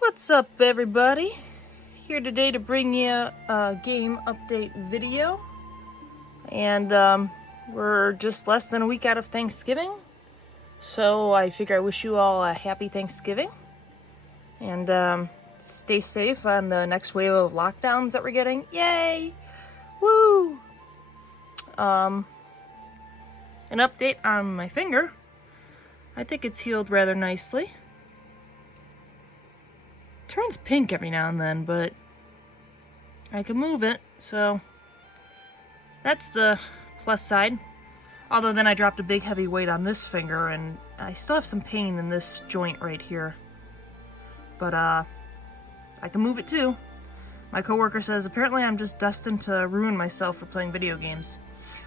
What's up, everybody? Here today to bring you a game update video. And we're just less than a week out of Thanksgiving. So I figure I wish you all a happy Thanksgiving. And stay safe on the next wave of lockdowns that we're getting. Yay! Woo! An update on my finger. I think it's healed rather nicely. Turns pink every now and then, but I can move it, so that's the plus side. Although then I dropped a big heavy weight on this finger and I still have some pain in this joint right here. But I can move it too. My coworker says apparently I'm just destined to ruin myself for playing video games.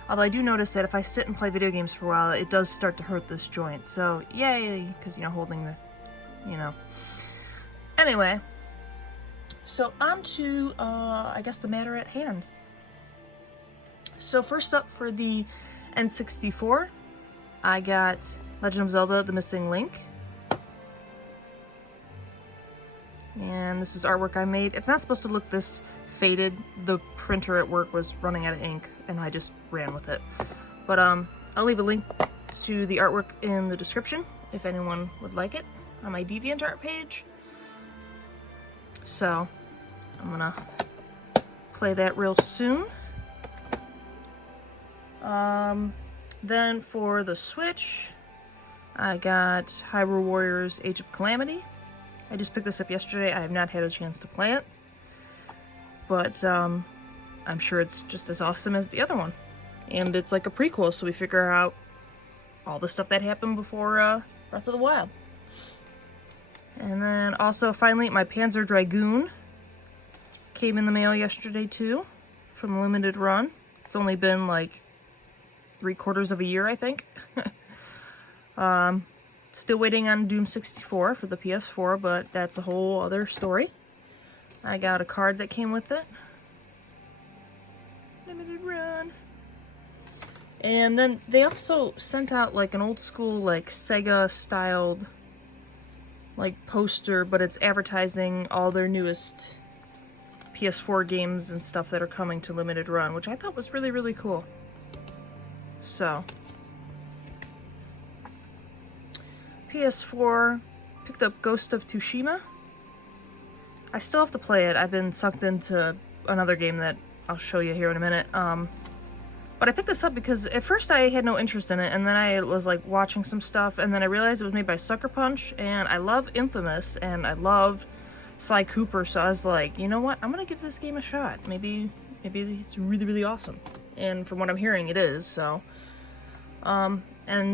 Although I do notice that if I sit and play video games for a while, it does start to hurt this joint. So yay, because holding the, Anyway, so on to, I guess, the matter at hand. So first up for the N64, I got Legend of Zelda: The Missing Link. And this is artwork I made. It's not supposed to look this faded. The printer at work was running out of ink, and I just ran with it. But I'll leave a link to the artwork in the description if anyone would like it on my DeviantArt page. So I'm gonna play that real soon. Then for the Switch, I got Hyrule Warriors Age of Calamity. I just picked this up yesterday. I have not had a chance to play it, but I'm sure it's just as awesome as the other one. And it's like a prequel, so we figure out all the stuff that happened before Breath of the Wild. And then also, finally, my Panzer Dragoon came in the mail yesterday too, from Limited Run. It's only been like 3/4 of a year, I think. Still waiting on Doom 64 for the PS4, but that's a whole other story. I got a card that came with it. Limited Run. And then they also sent out like an old school, like Sega styled like poster, but it's advertising all their newest PS4 games and stuff that are coming to Limited Run, which I thought was really, really cool. So PS4, picked up Ghost of Tsushima. I still have to play it. I've been sucked into another game that I'll show you here in a minute. But I picked this up because at first I had no interest in it, and then I was like watching some stuff, and then I realized it was made by Sucker Punch, and I love Infamous, and I loved Sly Cooper, so I was like, you know what, I'm gonna give this game a shot. Maybe it's really, really awesome. And from what I'm hearing, it is, so. And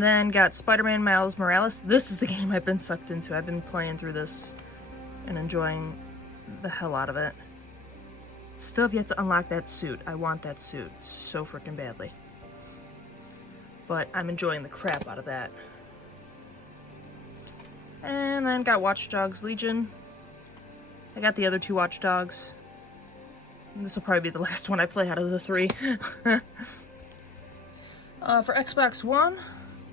then got Spider-Man Miles Morales. This is the game I've been sucked into. I've been playing through this and enjoying the hell out of it. Still have yet to unlock that suit. I want that suit so freaking badly. But I'm enjoying the crap out of that. And then got Watch Dogs Legion. I got the other 2 Watch Dogs. This will probably be the last one I play out of the 3. For Xbox One,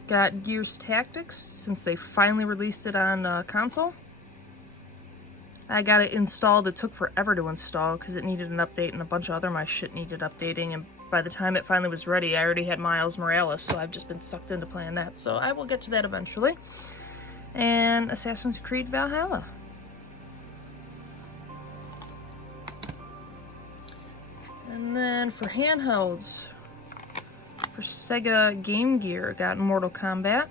got Gears Tactics, since they finally released it on console. I got it installed. It took forever to install because it needed an update and a bunch of other my shit needed updating, and by the time it finally was ready, I already had Miles Morales, so I've just been sucked into playing that, so I will get to that eventually. And Assassin's Creed Valhalla. And then for handhelds, for Sega Game Gear, got Mortal Kombat.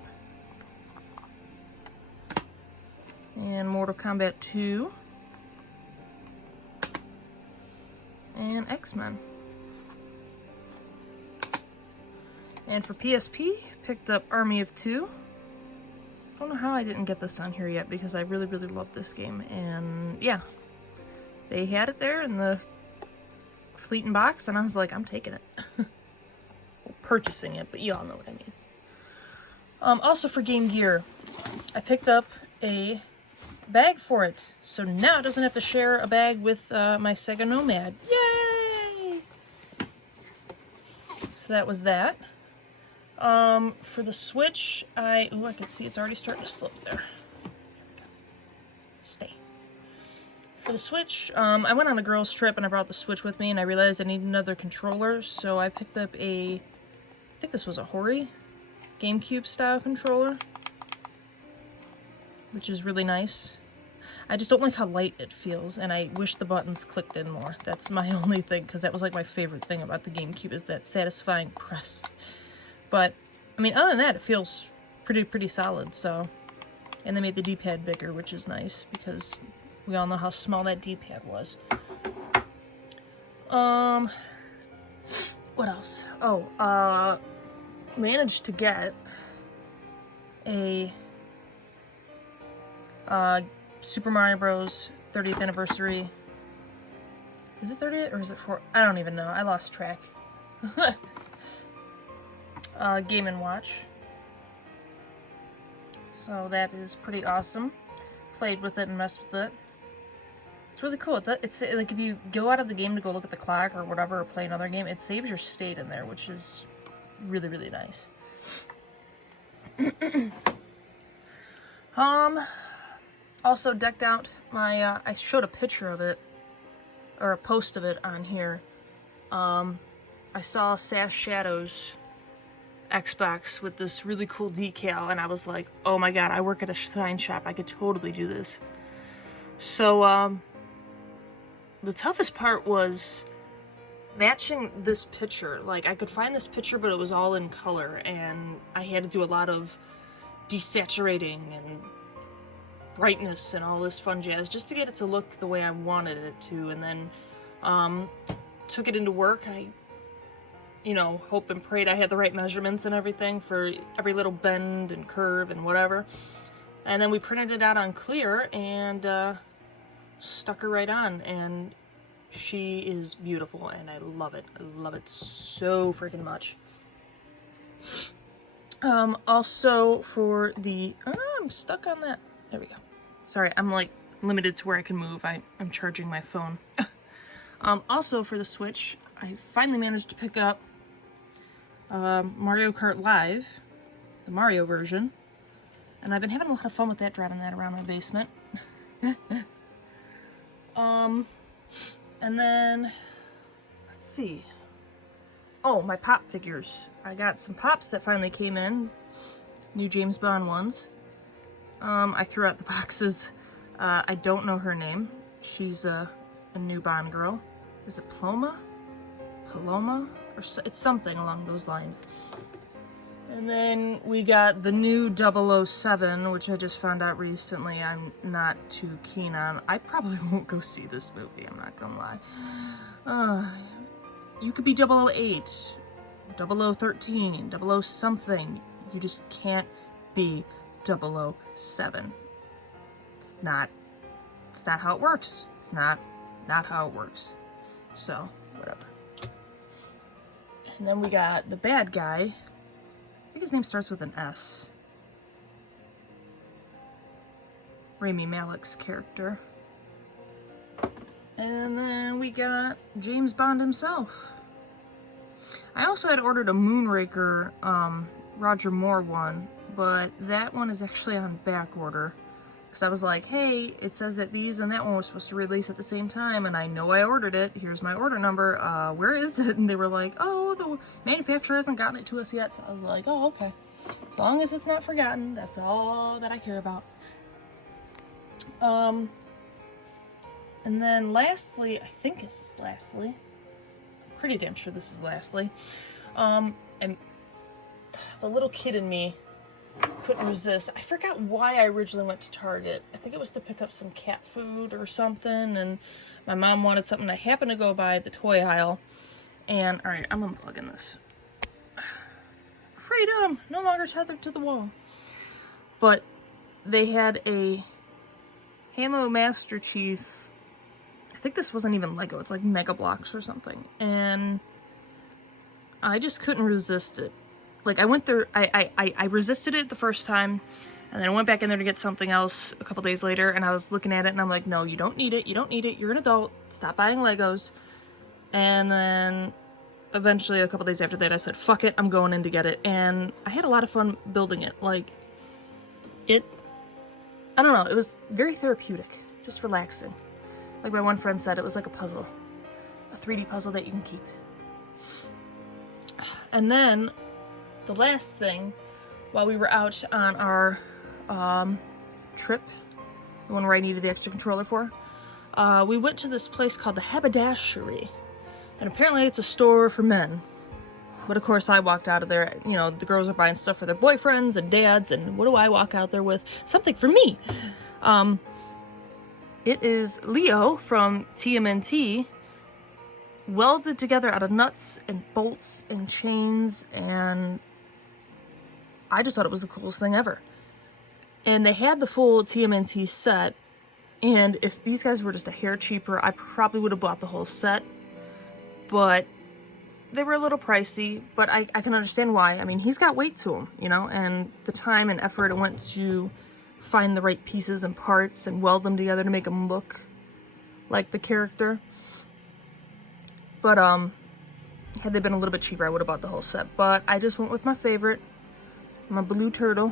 And Mortal Kombat 2. And X-Men. And for PSP, picked up Army of Two. I don't know how I didn't get this on here yet because I really, really love this game. And yeah, they had it there in the Fleetin' box, and I was like, I'm taking it. Purchasing it, but you all know what I mean. Also for Game Gear, I picked up a bag for it, so now it doesn't have to share a bag with my Sega Nomad. Yay! So that was that. For the Switch, I can see it's already starting to slip there. Stay. For the Switch, I went on a girls' trip and I brought the Switch with me, and I realized I need another controller, so I picked up I think this was a Hori GameCube style controller, which is really nice. I just don't like how light it feels, and I wish the buttons clicked in more. That's my only thing, because that was like my favorite thing about the GameCube, is that satisfying press. But, I mean, other than that, it feels pretty solid, so. And they made the D-pad bigger, which is nice, because we all know how small that D-pad was. What else? Oh, managed to get a Super Mario Bros. 30th anniversary. Is it 30th or is it 4? I don't even know. I lost track. Game & Watch. So that is pretty awesome. Played with it and messed with it. It's really cool. It's like if you go out of the game to go look at the clock or whatever, or play another game, it saves your state in there, which is really nice. Also decked out my, I showed a picture of it, or a post of it on here. I saw Sash Shadows Xbox with this really cool decal, and I was like, oh my god, I work at a sign shop, I could totally do this. So, the toughest part was matching this picture. Like, I could find this picture, but it was all in color, and I had to do a lot of desaturating and brightness and all this fun jazz just to get it to look the way I wanted it to. And then took it into work. I, you know, hope and prayed I had the right measurements and everything for every little bend and curve and whatever. And then we printed it out on clear and stuck her right on, and she is beautiful and I love it. I love it so freaking much. Also for the, I'm stuck on that. There we go. Sorry, I'm like limited to where I can move. I'm charging my phone. Also for the Switch, I finally managed to pick up Mario Kart Live, the Mario version. And I've been having a lot of fun with that, driving that around my basement. And then, let's see. Oh, my pop figures. I got some pops that finally came in. New James Bond ones. I threw out the boxes. I don't know her name. She's a new Bond girl. Is it Paloma? Or it's something along those lines. And then we got the new 007, which I just found out recently I'm not too keen on. I probably won't go see this movie, I'm not gonna lie. You could be 008, 0013, 00 something. You just can't be 007. It's not how it works. It's not how it works. So, whatever. And then we got the bad guy. I think his name starts with an S. Rami Malek's character. And then we got James Bond himself. I also had ordered a Moonraker Roger Moore one, but that one is actually on back order. Because I was like, hey, it says that these and that one were supposed to release at the same time, and I know I ordered it. Here's my order number. Where is it? And they were like, oh, the manufacturer hasn't gotten it to us yet. So I was like, oh, okay. As long as it's not forgotten, that's all that I care about. And then lastly, I think this is lastly. I'm pretty damn sure this is lastly. And the little kid in me couldn't resist. I forgot why I originally went to Target. I think it was to pick up some cat food or something, and my mom wanted something. I happened to go by the toy aisle, and alright, I'm unplugging this. Freedom! No longer tethered to the wall. But they had a Halo Master Chief. I think this wasn't even Lego. It's like Mega Bloks or something. And I just couldn't resist it. Like, I went there, I resisted it the first time, and then I went back in there to get something else a couple days later, and I was looking at it, and I'm like, no, you don't need it, you're an adult, stop buying Legos. And then, eventually, a couple days after that, I said, fuck it, I'm going in to get it, and I had a lot of fun building it. Like, I don't know, it was very therapeutic, just relaxing. Like my one friend said, it was like a puzzle. A 3D puzzle that you can keep. And then, the last thing, while we were out on our trip, the one where I needed the extra controller for, we went to this place called the Haberdashery. And apparently it's a store for men. But of course I walked out of there, you know, the girls are buying stuff for their boyfriends and dads, and what do I walk out there with? Something for me. It is Leo from TMNT, welded together out of nuts and bolts and chains, and I just thought it was the coolest thing ever. And they had the full TMNT set, and if these guys were just a hair cheaper, I probably would have bought the whole set, but they were a little pricey, but I can understand why. I mean, he's got weight to him, you know, and the time and effort it went to find the right pieces and parts and weld them together to make them look like the character. But, had they been a little bit cheaper, I would have bought the whole set. But I just went with my favorite, my blue turtle.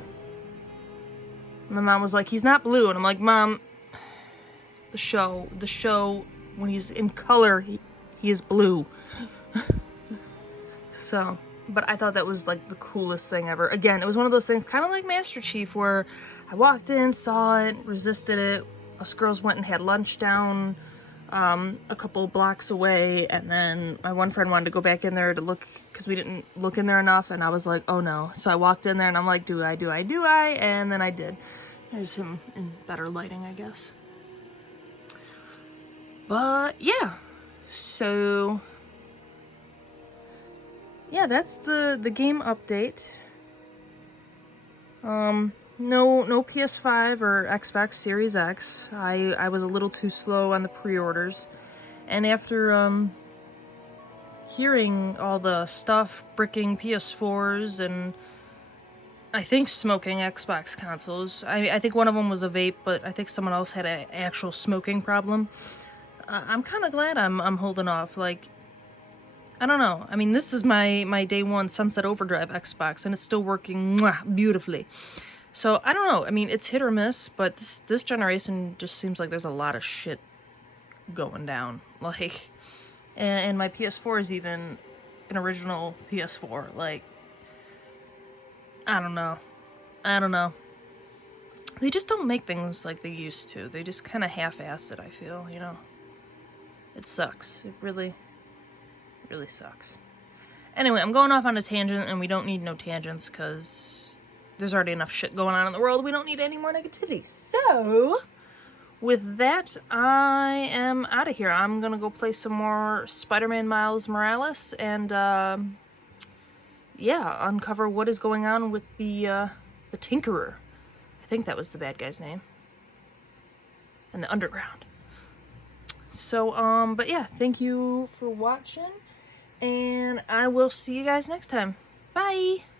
My mom was like, he's not blue. And I'm like, Mom, the show, when he's in color, he is blue. So, but I thought that was like the coolest thing ever. Again, it was one of those things, kind of like Master Chief, where I walked in, saw it, resisted it. Us girls went and had lunch down a couple blocks away, and then my one friend wanted to go back in there to look, because we didn't look in there enough, and I was like, oh no. So I walked in there, and I'm like, do I? And then I did. There's him in better lighting, I guess. But, yeah. So, yeah, that's the game update. No PS5 or Xbox Series X. I was a little too slow on the pre-orders. And after, hearing all the stuff, bricking PS4s and I think smoking Xbox consoles. I think one of them was a vape, but I think someone else had an actual smoking problem. I'm kind of glad I'm holding off. Like, I don't know. I mean, this is my day one Sunset Overdrive Xbox, and it's still working beautifully. So, I don't know. I mean, it's hit or miss, but this generation just seems like there's a lot of shit going down. Like, and my PS4 is even an original PS4. Like, I don't know. They just don't make things like they used to. They just kind of half-ass it, I feel, you know. It sucks. It really sucks. Anyway, I'm going off on a tangent, and we don't need no tangents, because there's already enough shit going on in the world. We don't need any more negativity. So, with that, I am out of here. I'm gonna go play some more Spider-Man Miles Morales, and, yeah, uncover what is going on with the Tinkerer. I think that was the bad guy's name. And the Underground. So, but yeah, thank you for watching, and I will see you guys next time. Bye!